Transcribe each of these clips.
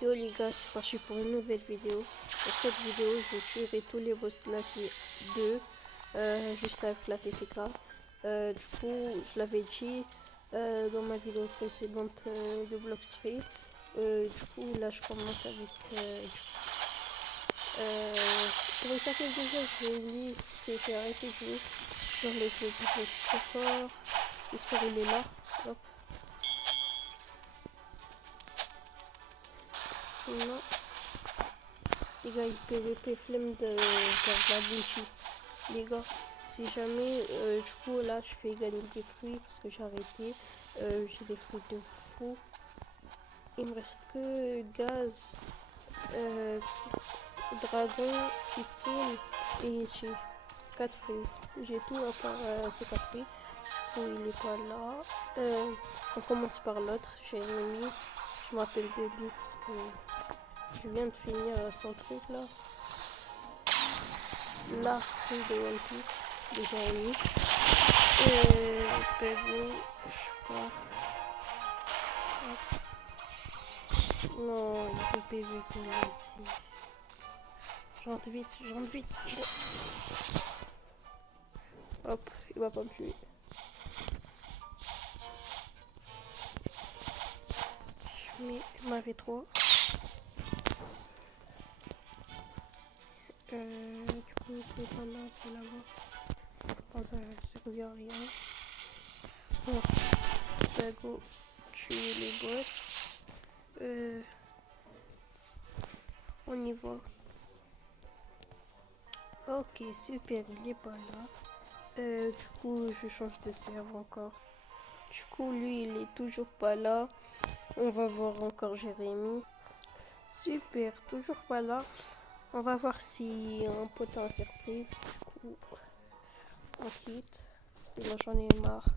Yo les gars, c'est parti pour une nouvelle vidéo. Dans cette vidéo, je tuerai tous les boss de la C2, juste avec la TTK. Du coup, je l'avais dit dans ma vidéo précédente de Block Street. Du coup, là, je commence avec... comment ça fait déjà? J'ai oublié parce que j'ai arrêté de jouer sur les jeux de support. J'espère qu'il est là. Hop. Sinon... Les gars, il PVP flemme de faire la bullshit. Les gars, si jamais, du coup, là, je fais gagner des fruits parce que j'ai arrêté. J'ai des fruits de fou. Il me reste que gaz, dragon, utile et j'ai 4 fruits. J'ai tout à part ces 4 fruits. Du coup, il est pas là. On commence par l'autre, Jérémy. Je m'appelle de lui parce que je viens de finir son truc là. La fruit de One Piece de Jérémy. Pego, je sais pas. Non, il peut PVP là aussi. J'entre vite, j'entre vite. Hop, il va pas me tuer. Je mets ma V3. Du coup, c'est pas là, c'est là-bas. Je pense que ça revient à rien. Bon, Pego, tuer les boss. On y va. Ok, super, il est pas là. Du coup, je change de serve encore. Du coup, lui, il est toujours pas là. On va voir encore Jérémy. Super, toujours pas là. On va voir si un pote a un surprise. Du coup, on quitte. Parce que là, j'en ai marre.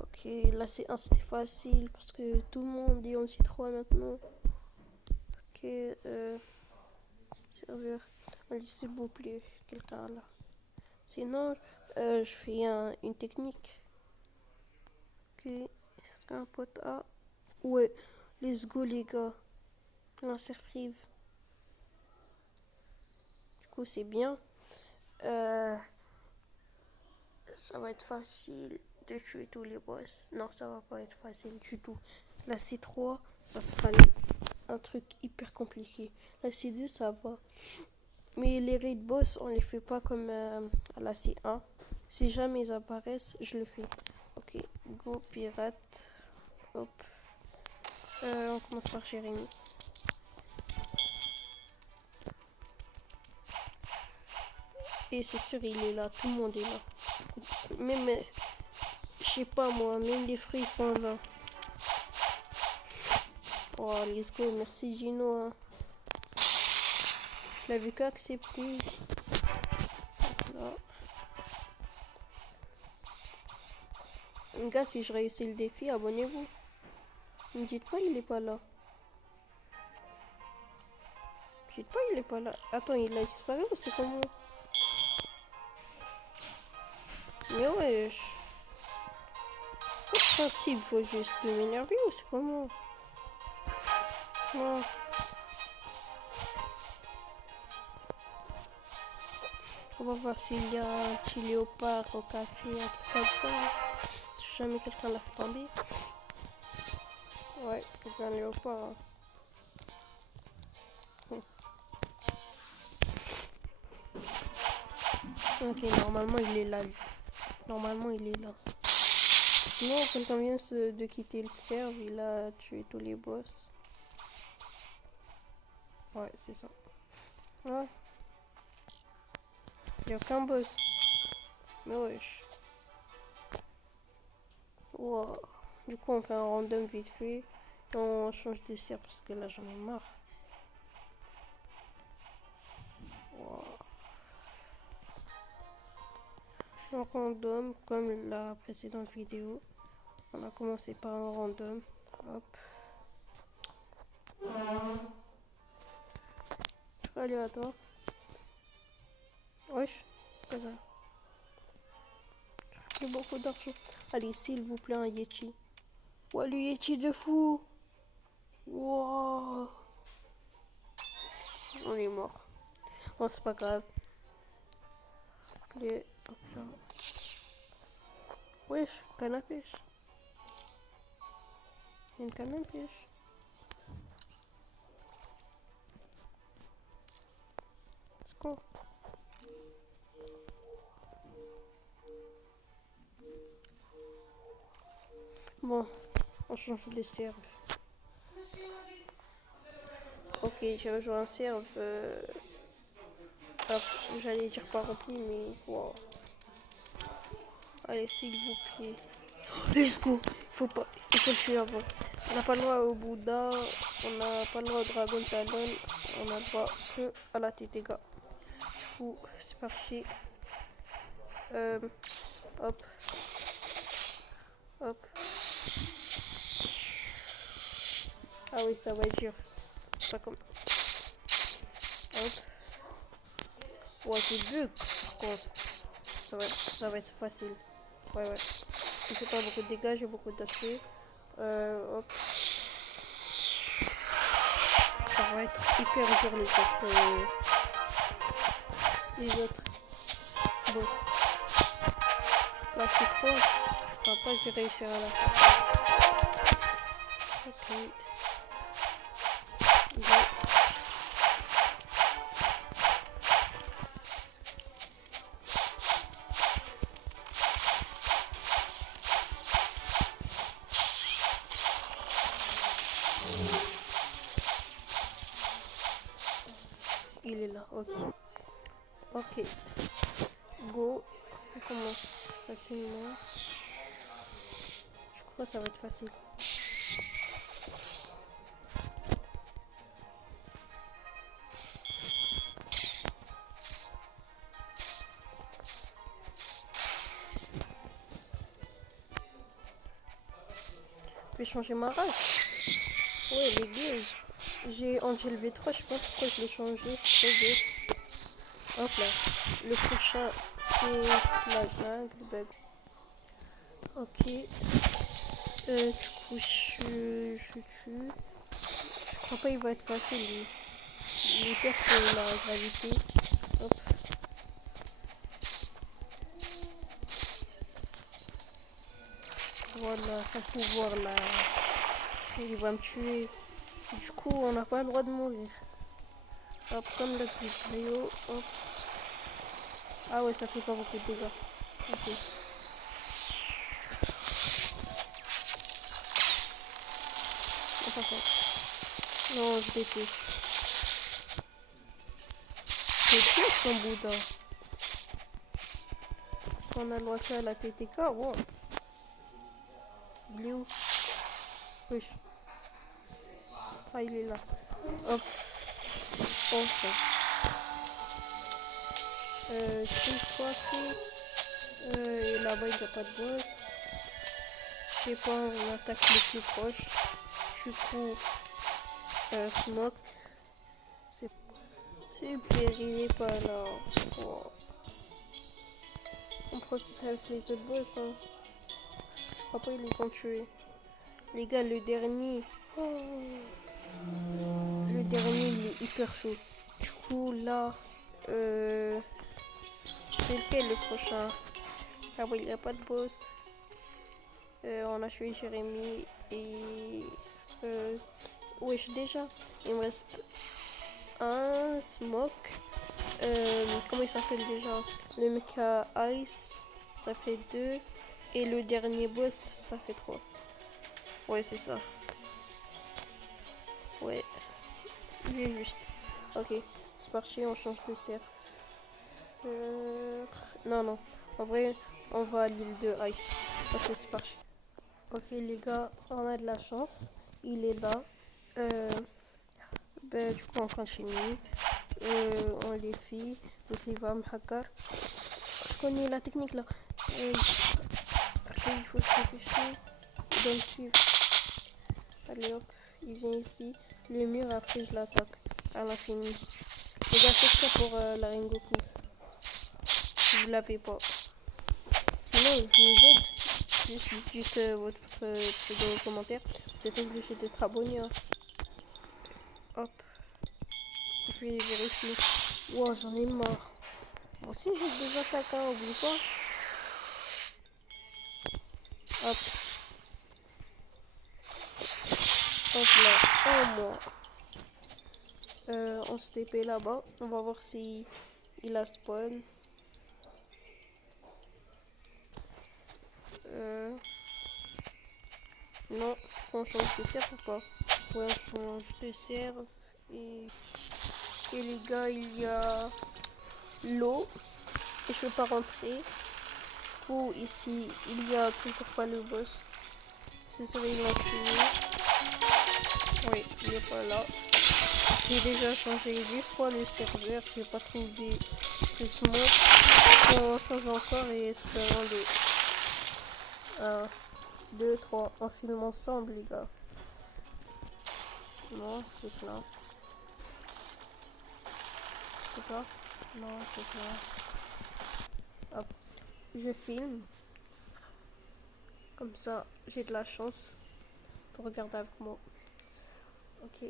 Ok, là, c'était facile parce que tout le monde est en C3 maintenant. Ok, serveur. Allez, s'il vous plaît, quelqu'un là. Sinon, je fais une technique. Ok, est-ce qu'un pote a... Ouais, let's go les gars. Lancer prive. Du coup, c'est bien. Ça va être facile de tuer tous les boss. Non, ça va pas être facile du tout. La C3, ça sera un truc hyper compliqué. La C2, ça va. Mais les raid boss, on les fait pas comme à la C1. Si jamais ils apparaissent, je le fais. Ok, go pirate. Hop. On commence par Jérémy. Et c'est sûr, il est là. Tout le monde est là. Même, je sais pas moi, même les fruits sont là. Oh, let's go. Merci Gino. Hein. Je l'avais qu'accepté. Là. Les gars, si je réussis le défi, abonnez-vous. Ne me dites pas, il est pas là. Ne me dites pas, il est pas là. Attends, il a disparu ou c'est comment? Mais ouais. C'est pas possible, faut juste m'énerver ou c'est comment? Non. On va voir s'il y a un petit léopard au café, un truc comme ça. Si jamais quelqu'un l'a fait tomber. Ouais, il y a un léopard. Hein. Ok, normalement il est là. Normalement il est là. Sinon, quelqu'un vient de quitter le serve, il a tué tous les boss. Ouais, c'est ça. Ouais. Il n'y a aucun boss. Mais wesh. Wow. Du coup, on fait un random vite fait. Et on change de serve parce que là, j'en ai marre. Wow. Un random, comme la précédente vidéo. On a commencé par un random. Hop. Aléatoire. Wesh, c'est quoi ça? J'ai beaucoup d'argent. Allez, s'il vous plaît, un Yeti. Ouais, le Yeti de fou. Wow. On est mort. Bon, c'est pas grave. Les... hop là. Wesh, canne à pêche. Il y a une canne à pêche. Let's go. Bon, on change les cerfs. Ok, j'ai rejoint un cerf. J'allais dire pas rempli, mais wow. Allez, s'il vous plaît. Let's go. Il faut le tuer avant. On n'a pas le droit au Bouddha. On n'a pas le droit au Dragon Talon. On a le droit que à la TTK. Du coup, c'est parti. Hop. Hop. Ah oui, ça va être dur. Pas comme... Hop. Ouais, c'est bug. Par contre, ça va être facile. Ouais. Il fait pas beaucoup de dégâts, j'ai beaucoup d'HP. Hop. Ça va être hyper dur les autres boss. Là, c'est trop. Je crois pas que j'ai réussi à la faire. Ok. Go. Il est là, ok. Ok. Go. On commence facilement. Je crois que ça va être facile. Je vais changer ma race. Ouais, les gueuses. J'ai Angel V3, je sais pas pourquoi je l'ai changé. C'est bête. Hop là. Le prochain, c'est la jungle. Bug. Ok. Du coup, je tue. Je crois pas il va être facile. Il est pire que la gravité. Hop. Voilà, sans pouvoir là. Il va me tuer. Du coup, on n'a pas le droit de mourir. Hop, comme le petit Rio. Hop. Ah ouais, ça fait pas beaucoup de dégâts. Ok. Enfin, non, je déteste. C'est pire son Bouddha. On a le droit de faire la TTK, wow. Il est où? Wesh. Ah, il est là. Hop. Enfin. Street Swapper. Et là-bas, il n'y a pas de boss. Je sais pas, on attaque les plus proches. Du coup, Smoke. C'est super, il est pas là. Wow. On profite avec les autres boss. Hein. Je crois pas ils les ont tués. Les gars, le dernier. Oh. Le dernier, il est hyper chaud. Du coup, là. C'est lequel le prochain? Ah oui, il n'y a pas de boss. On a tué Jérémy et... wesh, déjà, il me reste un Smoke. Comment il s'appelle déjà? Le mecha Ice, ça fait 2. Et le dernier boss, ça fait 3. Ouais, c'est ça. Ouais, il est juste. Ok, c'est parti, on change de serveur. Non. En vrai, on va à l'île de Ice. Ok, c'est parti. Ok, les gars, on a de la chance. Il est là. Du coup, on continue. On les fait. Aussi, va me hacker. Je connais la technique là. Après, il faut se dépêcher. Il doit me suivre. Allez hop, il vient ici. Le mur, après, je l'attaque à l'infini. Les gars, faites ça pour la Rengoku. Si vous l'avez pas. Sinon, je vous aide. Juste dites votre pseudo commentaire. Vous êtes obligé d'être abonné. Hein. Hop. Je vais vérifier. Wow, j'en ai marre. Moi aussi, j'ai des attaques, hein, oublie pas. Hop. Hop là. Oh, moi. On se TP là-bas. On va voir si il a spawn. Non, on change de serve ou pas? Ouais, on change de serve. Et les gars, il y a l'eau. Et je peux pas rentrer. Du coup, ici, il y a toujours pas le boss. C'est sûr, ils l'ont tué. Oui, il est pas là. J'ai déjà changé 8 fois le serveur. J'ai pas trouvé ce smoke. On change encore et espérons de 1, 2, 3. On filme ensemble, les gars. Non, c'est plein. C'est pas? Non, c'est plein. Hop. Je filme. Comme ça, j'ai de la chance pour regarder avec moi. Ok.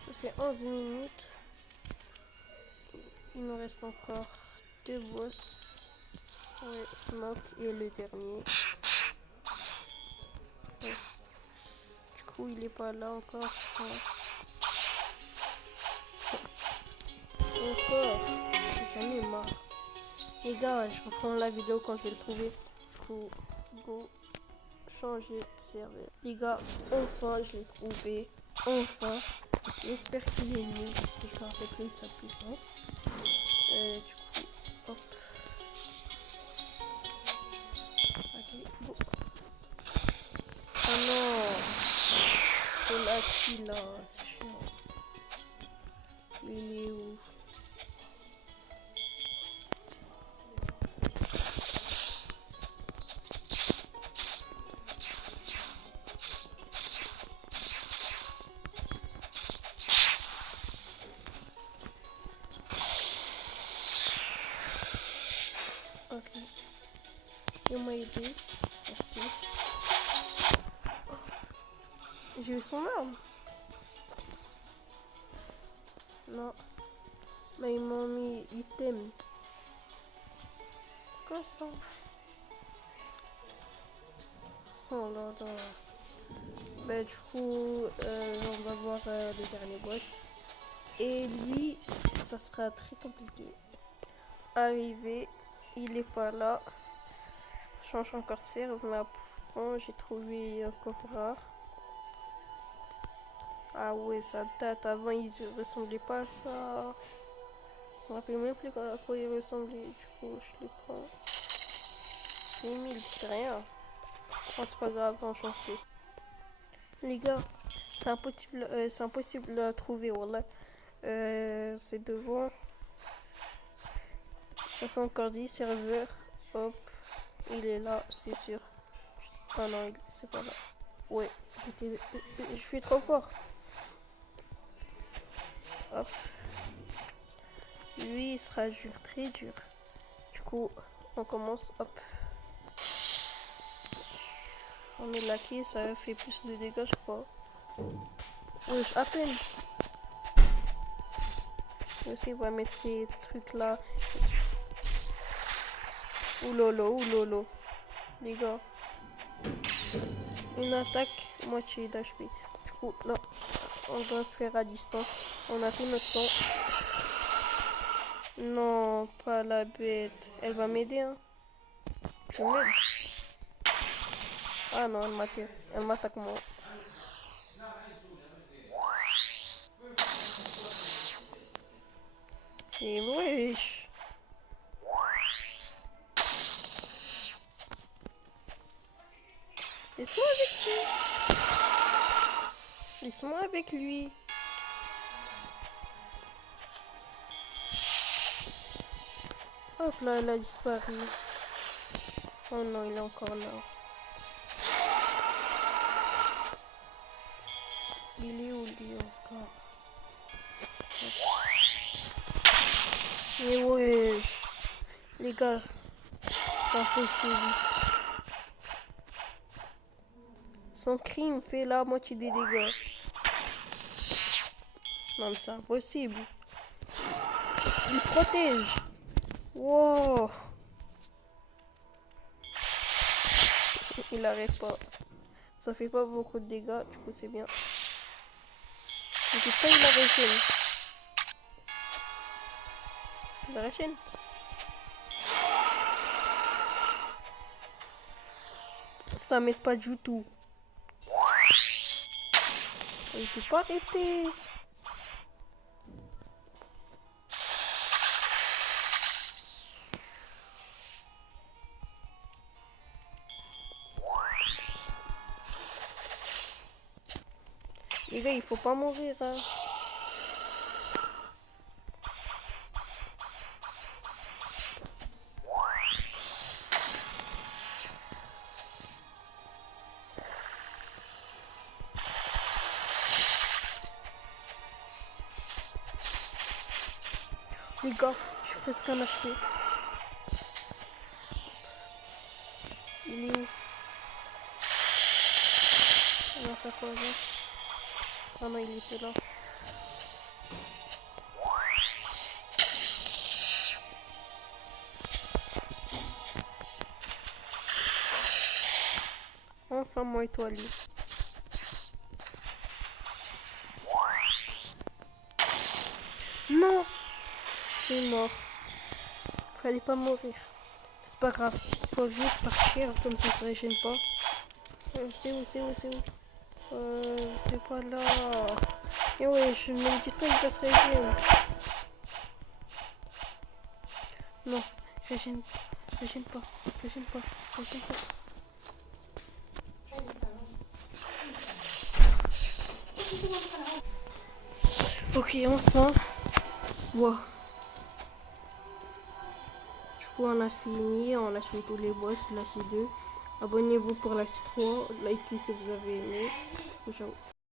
Ça fait 11 minutes. Il nous reste encore 2 boss. Ouais, Smoke et le dernier. Ouais. Du coup, il est pas là encore. Ouais. Encore. J'en ai marre. Les gars, je reprends la vidéo quand je vais le trouver. Du coup, go. Changer de serveur. Les gars, enfin, je l'ai trouvé. Enfin. J'espère qu'il est nul parce que je me rappelle plus de sa puissance. Du coup, hop. Allez, go. Oh non. C'est là qu'il a. C'est chiant. Il est où? Ok. Il m'a aidé. Merci. J'ai eu son arme. Non. Mais ils m'ont mis item. C'est quoi ça? Oh là là. Bah du coup, on va voir le dernier boss. Et lui, ça sera très compliqué. Arrivé, il est pas là. Je change encore de serve, mais bon, j'ai trouvé un coffre rare. Ah ouais, ça date. Avant, ils ne ressemblaient pas à ça. Je me rappelle même plus à quoi ils ressemblaient. Du coup, je les prends. 6000, c'est rien. Oh, c'est pas grave, on change plus. Les gars, c'est impossible à trouver, voilà. C'est devant. Ça fait encore 10 serveurs. Hop, il est là, c'est sûr. Ah non, c'est pas là. Ouais, je suis trop fort. Hop. Lui, il sera dur, très dur. Du coup, on commence. Hop. On met laqué, ça fait plus de dégâts, je crois. Oui, à peine. Je sais, il va mettre ces trucs-là. Oulolo, oulolo. Les gars. Une attaque, moitié d'HP. Du coup, là, on va faire à distance. On a tout notre temps. Non, pas la bête. Elle va m'aider, hein. Tu m'aides? Ah non, elle m'attaque moi. Et wesh. Laisse-moi avec lui. Laisse-moi avec lui. Hop là, elle a disparu. Oh non, il est encore là. Il est où lui encore? dégâts. C'est impossible. Son crime fait la moitié des dégâts. Non, mais c'est impossible. Il protège. Wow. Il arrête pas. Ça fait pas beaucoup de dégâts, du coup c'est bien. J'ai pas eu la régène. La régène. Ça m'aide pas du tout. Il peut pas arrêter. Les gars, il faut pas mourir. Hein. Les gars, je suis presque en HP. Il est où? Il va faire quoi là? Ah non, il était là. Enfin, moi et toi, lui. Non! C'est mort. Fallait pas mourir. C'est pas grave. Faut vite partir, comme ça se régène pas. C'est où, c'est où, c'est où? C'est pas là. Et ouais, je ne me dis pas qu'il va se régénérer. Non, régène pas, régène pas, régène pas, régène pas. Ok, enfin. Wow. Du coup, on a fini, on a tué tous les boss, la C2. Abonnez-vous pour la C3, likez si vous avez aimé. Ciao.